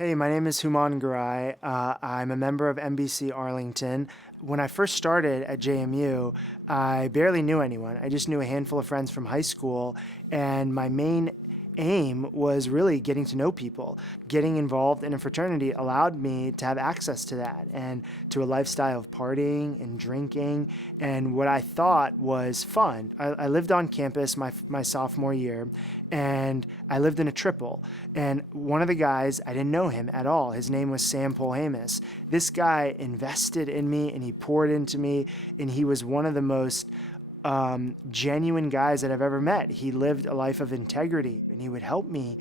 Hey, my name is Hooman. I'm a member of NBC Arlington. When I first started at JMU, I barely knew anyone. I just knew a handful of friends from high school, and my main aim was really getting to know people. Getting involved in a fraternity allowed me to have access to that and to a lifestyle of partying and drinking and what I thought was fun. I lived on campus my sophomore year, and I lived in a triple. And one of the guys, I didn't know him at all. His name was Sam Polhamus. This guy invested in me and he poured into me, and he was one of the most genuine guys that I've ever met. He lived a life of integrity, and he would help me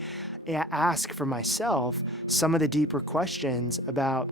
ask for myself some of the deeper questions about,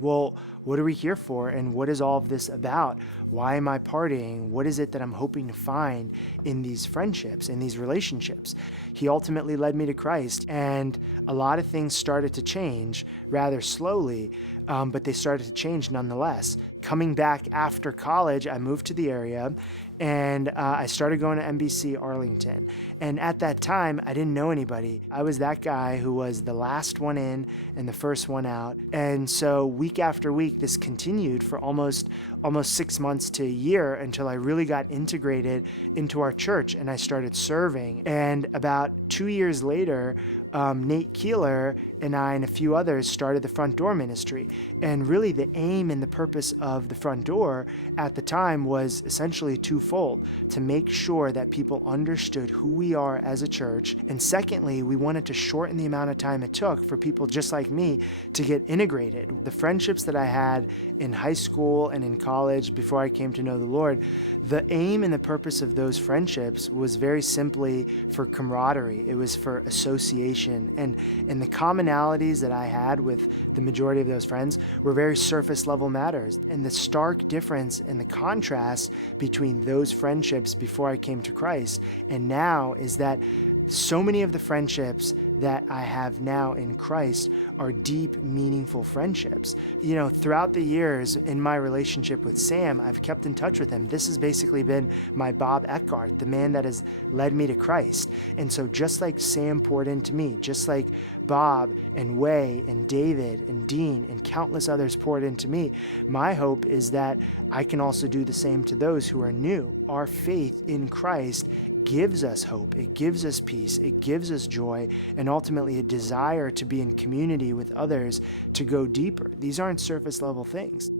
well, what are we here for? And what is all of this about? Why am I partying? What is it that I'm hoping to find in these friendships, in these relationships? He ultimately led me to Christ, and a lot of things started to change rather slowly, but they started to change nonetheless. Coming back after college, I moved to the area, and I started going to NBC Arlington. And at that time, I didn't know anybody. I was that guy who was the last one in and the first one out. And so week after week, this continued for almost 6 months to a year until I really got integrated into our church and I started serving. And about 2 years later, Nate Keeler and I and a few others started the Front Door Ministry. And really, the aim and the purpose of the Front Door at the time was essentially twofold: to make sure that people understood who we are as a church. And secondly, we wanted to shorten the amount of time it took for people just like me to get integrated. The friendships that I had in high school and in college before I came to know the Lord, the aim and the purpose of those friendships was very simply for camaraderie. It was for association. And the commonalities that I had with the majority of those friends were very surface level matters. And the stark difference and the contrast between those friendships before I came to Christ and now is that so many of the friendships that I have now in Christ are deep, meaningful friendships. You know, throughout the years in my relationship with Sam, I've kept in touch with him. This has basically been my Bob Eckhart, the man that has led me to Christ. And so just like Sam poured into me, just like Bob and Way and David and Dean and countless others poured into me, my hope is that I can also do the same to those who are new. Our faith in Christ gives us hope. It gives us peace. It gives us joy, and ultimately a desire to be in community with others to go deeper. These aren't surface level things.